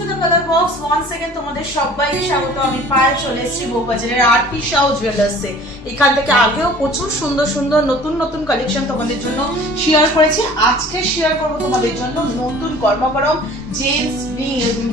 To the colour box one second তোমাদের সবাইকে স্বাগত। আমি পায়েল চলে এসেছি বউবাজারের আরপি শাহ জুয়েলার্সে। এখান থেকে আগেও প্রচুর সুন্দর সুন্দর নতুন নতুন কালেকশন তোমাদের জন্য শেয়ার করেছি। আজকে শেয়ার করবো তোমাদের জন্য নতুন গরমাগরম জেন্টস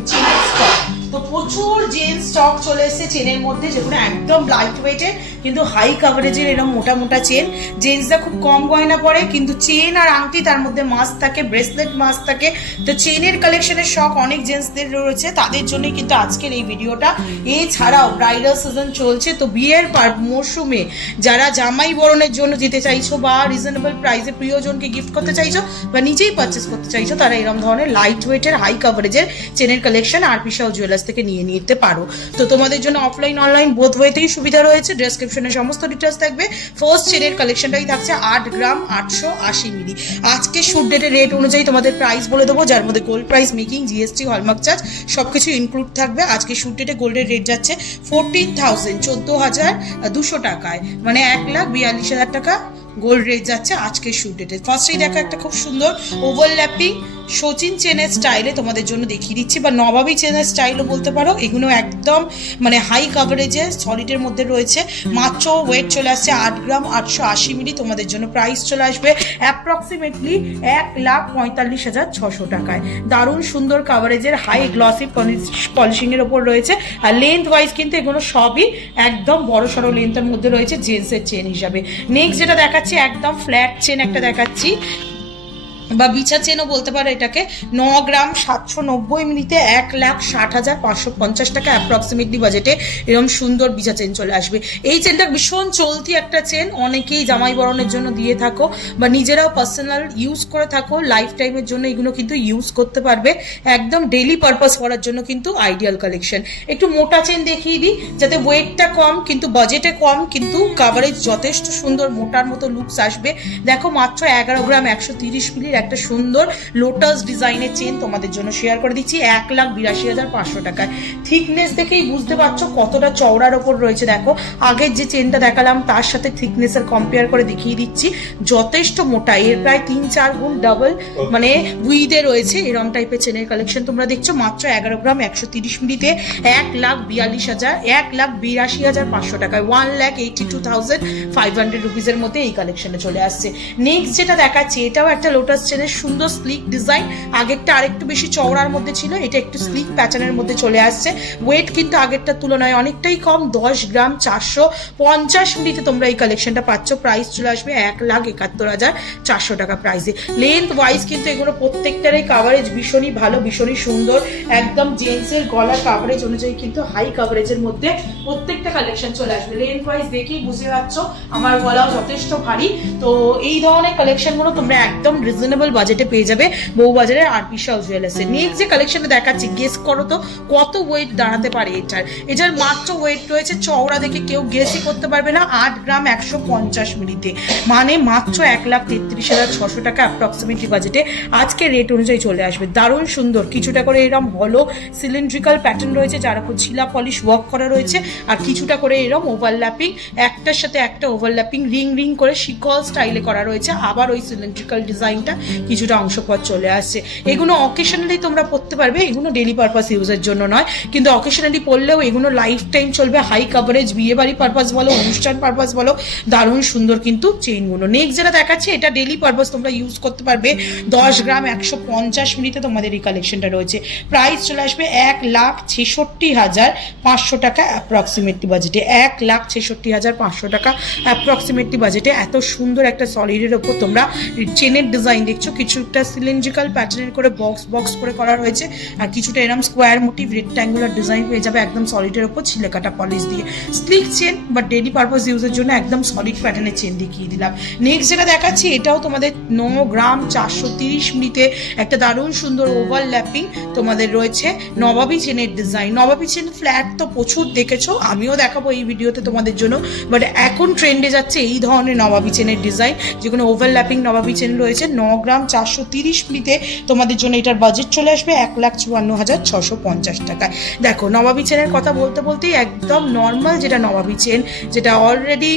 চেনের স্টক। তো প্রচুর জেন্টস স্টক চলে এসেছে চেনের মধ্যে, যেগুলো একদম লাইট ওয়েটের কিন্তু হাই কাভারেজের। এরকম মোটা মোটা চেন, জেন্টসরা খুব কম গয়না পরে কিন্তু চেন আর আংটি তার মধ্যে মাস্ক থাকে, ব্রেসলেট মাস্ক থাকে। তো চেনের কালেকশনের শখ অনেক জেন্টসদের রয়েছে, তাদের জন্যই কিন্তু আজকের এই ভিডিওটা। এছাড়াও ব্রাইডাল সিজন চলছে, তো বিয়ের মরশুমে যারা জামাই বরণের জন্য যেতে চাইছো বা রিজনেবল প্রাইসে প্রিয়জনকে গিফট করতে চাইছো বা নিজেই পারচেস করতে চাইছো, তারা এরকম ধরনের লাইট ওয়েটের হাই কাভারেজের চেনের কালেকশন আরপি শাহ জুয়েলার্স থেকে নিয়ে নিতে পারো। তো তোমাদের জন্য অফলাইন অনলাইন বোথ ওয়েতেই সুবিধা রয়েছে। ডেসক্রিপশনে সমস্ত ডিটেলস থাকবে। ফার্স্ট চেনের কালেকশনটাই থাকছে 8 গ্রাম 880 মিলি। আজকে শুট ডেটের রেট অনুযায়ী তোমাদের প্রাইস বলে দেবো, যার মধ্যে gold price, making, GST, hallmark charge সবকিছু ইনক্লুড থাকবে। আজকে শুট ডেটে গোল্ডের রেট যাচ্ছে 14,000 14,200 টাকায়, মানে 1,42,000 টাকা গোল্ড রেট যাচ্ছে আজকে শুট ডেটে। ফার্স্টেই দেখা একটা খুব সুন্দর ওভারল্যাপিং সচিন চেনের স্টাইলে তোমাদের জন্য দেখিয়ে দিচ্ছি, বা নবাবী চেনের স্টাইলও বলতে পারো। এগুলো একদম মানে হাই কাভারেজে সলিডের মধ্যে রয়েছে। মাত্র ওয়েট চলে আসছে 8 গ্রাম 880 মিলি। তোমাদের জন্য প্রাইস চলে আসবে অ্যাপ্রক্সিমেটলি 1,45,600 টাকায়। দারুণ সুন্দর কাভারেজের হাই গ্লসি পলিশিং এর ওপর রয়েছে। আর লেন্থ ওয়াইজ কিন্তু এগুলো সবই একদম বড় সড়ো লেন্থের মধ্যে রয়েছে জেন্টসের চেন হিসাবে। নেক্সট যেটা দেখাচ্ছি একদম ফ্ল্যাট চেন একটা দেখাচ্ছি, বা বিছা চেনও বলতে পারো এটাকে। 9 গ্রাম 790 মিলিতে 1,60,550 টাকা অ্যাপ্রক্সিমেটলি বাজেটে এরকম সুন্দর বিছা চেন চলে আসবে। এই চেনটা ভীষণ চলতি একটা চেন, অনেকেই জামাই বরণের জন্য দিয়ে থাকো বা নিজেরাও পার্সোনাল ইউজ করে থাকো। লাইফ টাইমের জন্য এগুলো কিন্তু ইউজ করতে পারবে, একদম ডেইলি পারপাস করার জন্য কিন্তু আইডিয়াল কালেকশন। একটু মোটা চেন দেখিয়ে দিই, যাতে ওয়েটটা কম কিন্তু বাজেটে কম, কিন্তু কাভারেজ যথেষ্ট সুন্দর, মোটার মতো লুকস আসবে। দেখো মাত্র 11 গ্রাম 130 মিলির একটা সুন্দর লোটাস ডিজাইনের চেন তোমাদের জন্য শেয়ার করে দিচ্ছি 1,82,500 টাকায়। থিকনেস দেখেই বুঝতে পারছো কতটা চওড়ার ওপর রয়েছে। দেখো আগের যে চেনটা দেখালাম তার সাথে থিকনেসের কম্পেয়ার করে দেখিয়ে দিচ্ছি, যথেষ্ট মোটা, এর প্রায় 3-4 গুণ ডাবল মানে উইডে রয়েছে। এরকম টাইপের চেনের কালেকশন তোমরা দেখছো মাত্র 11 গ্রাম 130 মিলিতে 1,82,500 টাকায়, 1,82,500 রুপিসের মধ্যে এই কালেকশনে চলে আসছে। নেক্সট যেটা দেখাচ্ছি এটাও একটা লোটাস চেনের সুন্দর স্লিক ডিজাইন। আগেরটা আরেকটু বেশি চওড়ার মধ্যে ছিল, এটা একটু স্লিক প্যাটার্নের মধ্যে চলে আসছে। ওয়েট কিন্তু আগেরটার তুলনায় অনেকটাই কম, 10 গ্রাম 450 মিলিতে তোমরা এই কালেকশনটা পাচ্ছ। প্রাইস চলে আসবে 1,71,400 টাকা প্রাইসে। লেন্থ ওয়াইজ কিন্তু এগুলো প্রত্যেকটারই কাভারেজ ভীষণই ভালো, ভীষণই সুন্দর, একদম জেন্টসের গলার কাভারেজ অনুযায়ী কিন্তু হাই কাভারেজের মধ্যে প্রত্যেকটা কালেকশন চলে আসবে। লেন্থ ওয়াইজ দেখেই বুঝতে পারছো আমার গলাও যথেষ্ট ভারী। তো এই ধরনের কালেকশনগুলো তোমরা একদম রিজনেবল বাজেটে পেয়ে যাবে বউবাজারের আরপি শাহ জুয়েলার্সে। নেক্সট যে কালেকশনটা দেখাচ্ছি, গেস করো তো কত ওয়েট দাঁড়াতে পারে এটার মাত্র ওয়েট রয়েছে, চওড়া দেখে কেউ গেসই করতে পারবে না, 8 গ্রাম 150 মিলিতে, মানে মাত্র 1,33,600 টাকা অ্যাপ্রক্সিমেটলি বাজেটে আজকে রেট অনুযায়ী চলে আসবে। দারুণ সুন্দর, কিছুটা করে এরকম হলো সিলিন্ড্রিক্যাল প্যাটার্ন রয়েছে, যার উপর ছিলা পলিশ ওয়ার্ক করা রয়েছে, আর কিছুটা করে এরকম ওভারল্যাপিং, একটার সাথে একটা ওভারল্যাপিং রিং রিং করে শিকল স্টাইলে করা রয়েছে। আবার ওই সিলিন্ড্রিক্যাল ডিজাইনটা কিছুটা অংশ পর চলে আসছে। এগুলো অকেশনালি তোমরা পড়তে পারবে, এগুলো ডেলি পারপাস ইউজের জন্য নয়, কিন্তু অকেশনালি পড়লেও এগুলো লাইফ টাইম চলবে। হাই কাভারেজ, বিয়ে বাড়ি পারপাস বলো, অনুষ্ঠান পারপাস বলো, দারুণ সুন্দর কিন্তু চেইনগুলো। নেক্সট যেটা দেখাচ্ছি এটা ডেলি পারপাস তোমরা ইউজ করতে পারবে, 10 গ্রাম 150 মিলিতে তোমাদের এই কালেকশনটা রয়েছে। প্রাইস চলে আসবে 1,66,500 টাকা অ্যাপ্রক্সিমেটলি বাজেটে, 1,66,500 টাকা অ্যাপ্রক্সিমেটলি বাজেটে। এত সুন্দর একটা সলিডের ওপর তোমরা চেনের ডিজাইন দেখছো, কিছুটা সিলিন্ড্রিক্যাল প্যাটার্নের করে বক্স বক্স করে করা রয়েছে, আর কিছুটা এরকম স্কোয়ার মোটিভ রেক্ট্যাঙ্গুলার ডিজাইন পেয়ে যাবে একদম সলিডের ওপর ছিলে কাটা পলিশ দিয়ে। স্লিক চেন বা ডেলি পারপাস ইউজের জন্য একদম সলিড প্যাটার্নের চেন দেখিয়ে দিলাম। নেক্সট যেটা দেখাচ্ছি এটাও তোমাদের 9 গ্রাম 430 মিলিতে একটা দারুণ সুন্দর ওভারল্যাপিং তোমাদের রয়েছে নবাবী চেনের ডিজাইন। নবাবী চেন ফ্ল্যাট তো প্রচুর দেখেছো, আমিও দেখাবো এই ভিডিওতে তোমাদের জন্য, বাট এখন ট্রেন্ডে যাচ্ছে এই ধরনের নবাবী চেনের ডিজাইন, যেগুলো ওভারল্যাপিং নবাবী চেন রয়েছে। 9 গ্রাম 430 মিলিতে তোমাদের জন্য এটার বাজেট চলে আসবে 1,54,650 টাকায়। দেখো নবাবী চেনের কথা বলতে বলতেই একদম নর্মাল যেটা নবাবী চেন, যেটা অলরেডি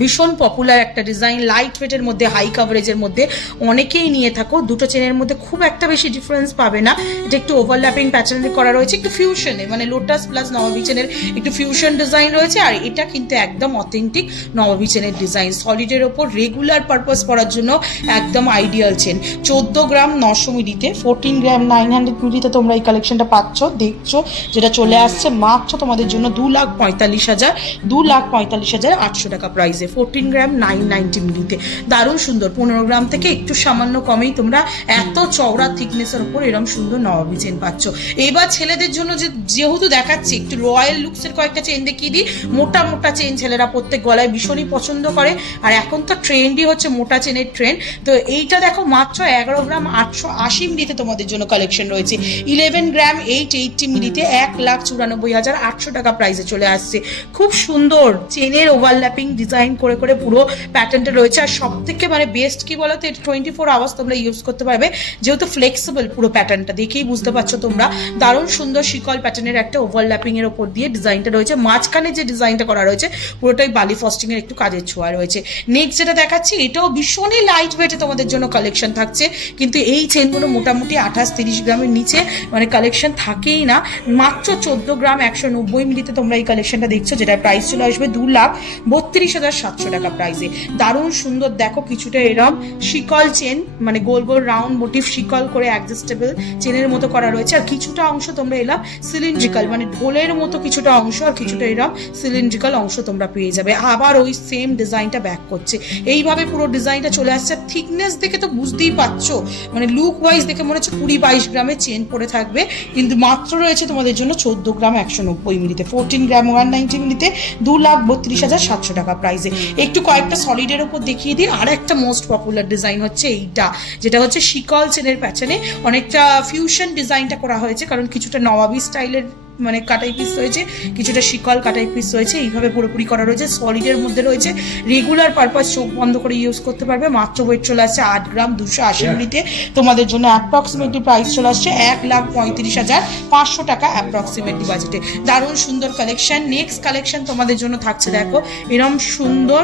ভীষণ পপুলার একটা ডিজাইন, লাইট ওয়েটের মধ্যে, হাই কাভারেজের মধ্যে অনেকেই নিয়ে থাকো। দুটো চেনের মধ্যে খুব একটা বেশি ডিফারেন্স পাবে না। এটা একটু ওভারল্যাপিং প্যাটার্নে করা রয়েছে, একটু ফিউশনে, মানে লোটাস প্লাস নবাবী চেনের একটু ফিউশন ডিজাইন রয়েছে। আর এটা কিন্তু একদম অথেন্টিক নবাবী চেনের ডিজাইন, সলিডের ওপর রেগুলার পারপাস পরার জন্য একদম আইডিয়াল চেন। 14 গ্রাম 900 মিলিতে, 14 গ্রাম 900 মিলিতে তোমরা এই কালেকশনটা পাচ্ছ, দেখছো, যেটা চলে আসছে মাত্র তোমাদের জন্য 2,45,800 টাকা প্রাইসে, 14 গ্রাম 990 মিলিতে। দারুণ সুন্দর, 15 গ্রাম থেকে একটু সামান্য কমেই তোমরা এত চওড়া থিকনেসের উপর এরকম সুন্দর নবাবী চেন পাচ্ছ। এবার ছেলেদের জন্য যেহেতু দেখাচ্ছি, একটু রয়্যাল লুকসের কয়েকটা চেন দেখিয়ে দিই। মোটা মোটা চেন ছেলেরা প্রত্যেক গলায় ভীষণই পছন্দ করে, আর এখন তো ট্রেন্ডই হচ্ছে মোটা চেনের ট্রেন্ড। তো এইটা দেখো মাত্র 11 গ্রাম 880 মিলিতে তোমাদের জন্য কালেকশন রয়েছে। 11 গ্রাম 880 মিলিতে 1,94,800 টাকা প্রাইসে চলে আসছে। খুব সুন্দর চেনের ওভারল্যাপিং ডিজাইন করে করে পুরো প্যাটার্নটা রয়েছে। আর সব থেকে মানে বেস্ট কি বলতো, এটা 24 আওয়ার্স তোমরা ইউজ করতে পারবে, যেহেতু ফ্লেক্সিবল পুরো প্যাটার্নটা দেখেই বুঝতে পারছো তোমরা। দারুণ সুন্দর শিকল প্যাটার্নের একটা ওভারল্যাপিং এর ওপর দিয়ে ডিজাইনটা রয়েছে। মাঝখানে যে ডিজাইনটা করা রয়েছে পুরোটাই বালি ফস্টিং এর একটু কাজের ছোঁয়া রয়েছে। নেক্সট যেটা দেখাচ্ছি, এটাও ভীষণই লাইট ওয়েটে তোমাদের জন্য কালেকশন থাকছে, কিন্তু এই চেনগুলো মোটামুটি 28-30 গ্রামের নিচে মানে কালেকশন থাকেই না। মাত্র 14 গ্রাম 190 মিলিতে তোমরা এই কালেকশনটা দেখছো, যেটা প্রাইস চলে আসবে 2,32,700 টাকা প্রাইসে। দারুণ সুন্দর দেখো, কিছুটা এরম শিকল চেন, মানে গোল গোল রাউন্ড মোটিভ শিকল করে অ্যাডজাস্টেবল চেনের মতো করা রয়েছে। আর কিছুটা অংশ তোমরা এলাম সিলিন্ড্রিক্যাল, মানে ঢোলের মতো কিছুটা অংশ, আর কিছুটা এরম সিলিন্ড্রিক্যাল অংশ তোমরা পেয়ে যাবে। আবার ওই সেম ডিজাইনটা ব্যাক করছে, এইভাবে পুরো ডিজাইনটা চলে আসছে। থিকনেস দেখে তো বুঝতেই পারছো, মানে লুক ওয়াইজ দেখে মনে হচ্ছে 20-22 গ্রামের চেন পরে থাকবে, কিন্তু মাত্র রয়েছে তোমাদের জন্য 14 গ্রাম 190 মিলিতে, 14 গ্রাম 190 মিলিতে 2,32,700 টাকা প্রাইসে। একটু কয়েকটা সলিডের উপর দেখিয়ে দিই। আর একটা মোস্ট পপুলার ডিজাইন হচ্ছে এইটা, যেটা হচ্ছে শিকল চেনের প্যাটার্নে অনেকটা ফিউশন ডিজাইনটা করা হয়েছে, কারণ কিছুটা নবাবী স্টাইলের মানে কাটাই পিস রয়েছে, কিছুটা শিকল কাটাই পিস রয়েছে, এইভাবে পুরোপুরি করা রয়েছে। সলিডের মধ্যে রয়েছে, রেগুলার পারপাস চোখ বন্ধ করে ইউজ করতে পারবে। মাত্র ওয়েট চলে আসছে 8 গ্রাম 280 মিলিতে, তোমাদের জন্য অ্যাপ্রক্সিমেটলি প্রাইস চলে আসছে 1,35,500 টাকা অ্যাপ্রক্সিমেটলি বাজেটে। দারুণ সুন্দর কালেকশন। নেক্সট কালেকশন তোমাদের জন্য থাকছে দেখো এরম সুন্দর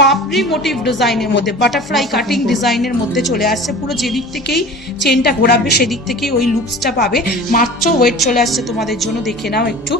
পাপড়ি মোটিভ ডিজাইনের মধ্যে, বাটারফ্লাই কাটিং ডিজাইনের মধ্যে চলে আসছে। পুরো যেদিক থেকেই চেনটা ঘোরাবে সেদিক থেকেই ওই লুকসটা পাবে। মাত্র ওয়েট চলে আসছে তোমাদের জন্য, দেখে নাও একটু,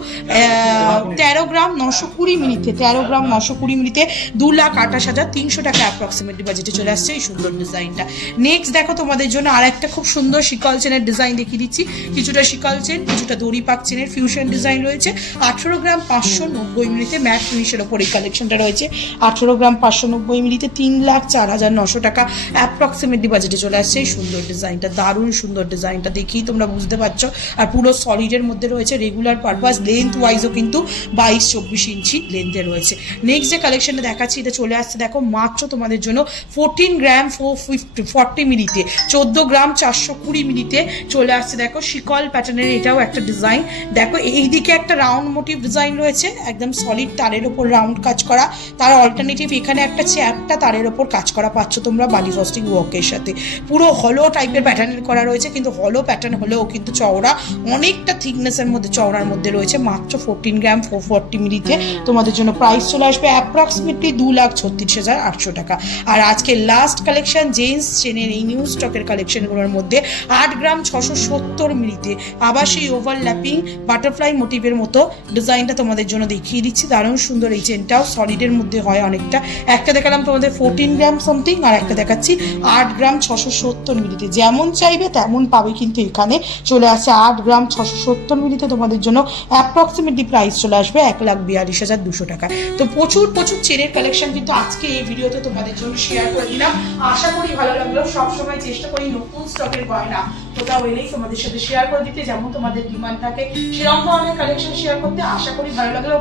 13 গ্রাম 920 মিলিতে, 13 গ্রাম 920 মিলিতে 2,28,300 টাকা অ্যাপ্রক্সিমেটলি বাজেটে চলে আসছে এই সুন্দর ডিজাইনটা। নেক্সট দেখো তোমাদের জন্য আর একটা খুব সুন্দর শিকল চেনের ডিজাইন দেখিয়ে দিচ্ছি। কিছুটা শিকল চেন, কিছুটা দড়ি পাক চেনের ফিউশন ডিজাইন রয়েছে। 18 গ্রাম 590 মিলিতে ম্যাট ফিনিশের ওপর এই কালেকশনটা রয়েছে। 18 গ্রাম 590 মিলিতে 3,04,900 টাকা অ্যাপ্রক্সিমেটলি বাজেটে চলে আসছে এই সুন্দর ডিজাইনটা। দারুণ সুন্দর ডিজাইনটা, দেখেই তোমরা বুঝতে পারছো। আর পুরো সলিডের মধ্যে রয়েছে, রেগুলার পারপাস, লেন্থ ওয়াইজও কিন্তু 22-24 ইঞ্চি লেন্থে রয়েছে। নেক্সট যে কালেকশনটা দেখাচ্ছি, এটা চলে আসছে দেখো মাত্র তোমাদের জন্য 14 গ্রাম 440 মিলিতে, 14 গ্রাম 420 মিলিতে চলে আসছে দেখো শিকল প্যাটার্নের। এটাও একটা ডিজাইন দেখো, এইদিকে একটা রাউন্ড মোটিভ ডিজাইন রয়েছে, একদম সলিড তারের ওপর রাউন্ড কাজ করা, তার অল্টারনেটিভ এখানে একটা চ্যাপটা তারের ওপর কাজ করা পাচ্ছ তোমরা বালি ফস্টিং ওয়ার্কের সাথে। পুরো হলো টাইপের প্যাটার্নের করা রয়েছে, কিন্তু হলো প্যাটার্ন হলেও কিন্তু চওড়া, অনেকটা থিকনেসের মধ্যে চওড়ার মধ্যে রয়েছে। মাত্র 14 গ্রাম 440 মিলিতে তোমাদের জন্য প্রাইস চলে আসবে অ্যাপ্রক্সিমেটলি 2,36,800 টাকা। আর আজকে লাস্ট কালেকশন জেন্টস চেনের এই নিউ স্টকের কালেকশনগুলোর মধ্যে 8 গ্রাম 670 মিলিতে আবার সেই ওভারল্যাপিং বাটারফ্লাই মোটিভের মতো ডিজাইনটা তোমাদের জন্য দেখিয়ে দিচ্ছি। দারুণ সুন্দর এই চেনটাও সলিডের মধ্যে হয় অনেকটা। একটা দেখালাম তোমাদের 14 গ্রাম সামথিং, আর একটা দেখাচ্ছি 8 গ্রাম 670 মিলিতে। যেমন চাইবে তেমন পাবে, কিন্তু এখানে চলে আসছে 8 গ্রাম 670 মিলিতে তোমাদের জন্য অ্যাপ্রক্সিমেটলি প্রাইস চলে আসবে 1,42,200 টাকা। তো প্রচুর প্রচুর চেনের কালেকশন কিন্তু আজকে এই ভিডিওতে তোমাদের জন্য শেয়ার করে দিলাম। আশা করি ভালো লাগলো। সবসময় চেষ্টা করি নতুন স্টকের গয়না কোথাও এলেই তোমাদের সাথে শেয়ার করে দিতে, যেমন তোমাদের ডিমান্ড থাকে সেরকম ধরনের কালেকশন শেয়ার করতে। আশা করি ভালো লাগলো।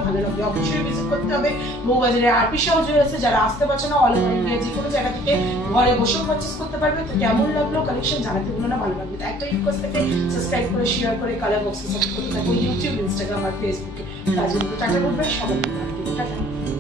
অবশ্যই ভিজিট করতে হবে বউবাজারে আরপি সাউ জুয়েলার্সে। যারা আসতে পারছে না, অল ওভার ইন্ডিয়া যে কোনো জায়গা থেকে ঘরে বসেও পারচেস করতে পারবে। তো কেমন লাগলো কালেকশন জানাতে ভুলো না, ভালো লাগবে। একটা রিকোয়েস্ট থেকে সাবস্ক্রাইব করে শেয়ার করে কালার বক্সে সাপোর্ট করতে থাকো ইউটিউব, ইনস্টাগ্রাম আর ফেসবুকে। কাজে টাটা বলবে সবাই।